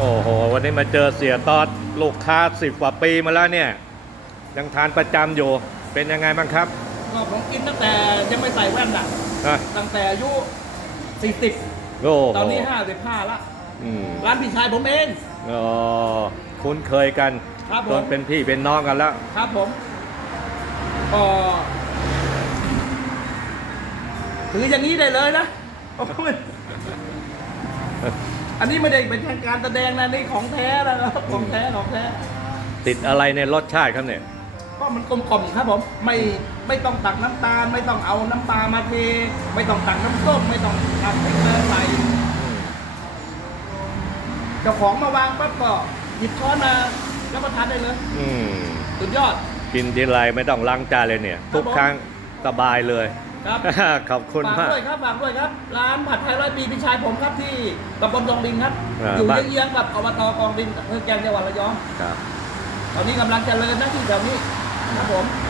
โอ้โห วันนี้มาเจอเสียตอดลูกค้าสิบกว่าปีมาแล้วเนี่ย ยังทานประจำอยู่ เป็นยังไงบ้างครับก็ผมกินตั้งแต่ยังไม่ใส่แว่นอะ อะตั้งแต่อายุ 40 โอ้โหตอนนี้ 55 ละ อืมร้านพี่ชายผมเอง อ๋อคุ้นเคยกันครับผม จนเป็นพี่เป็นน้องกันแล้ว ครับผมก็ถืออย่างนี้ได้เลยนะอั นนี้ไม่ได้เป็นการแสดงนะนี่ของแท้นะครับของแท้ของแท้ ติดอะไรในรสชาติครับเนี่ย ก็มันกลมกล่อมครับผมไม่ไม่ต้องตักน้ำตาล ไม่ต้องเอาน้ำปลามาเท ไม่ต้องตักน้ำส้มไม่ต้องตักพริกมาใส่เจ้าของมาวางปั๊บก็หยิบช้อนมาแล้วก็ทานได้เลยอืมสุดยอด กินทีไรไม่ต้องล้างจานเลยเนี่ย ทุกครั้งสบายเลย ครับ ขอบคุณฝากมาก ด้วยครับฝากด้วยครับ ร้านผัดไทยร้อยปีพี่ชายผมครับที่ตำบลกองดินครับ อ่าอยู่บ้าน เยื้องๆกับอบตกองดินอำเภอแกลงจังหวัดระยอง ครับ ตอนนี้กำลังเจริญนะที่แถวนี้ครับผมค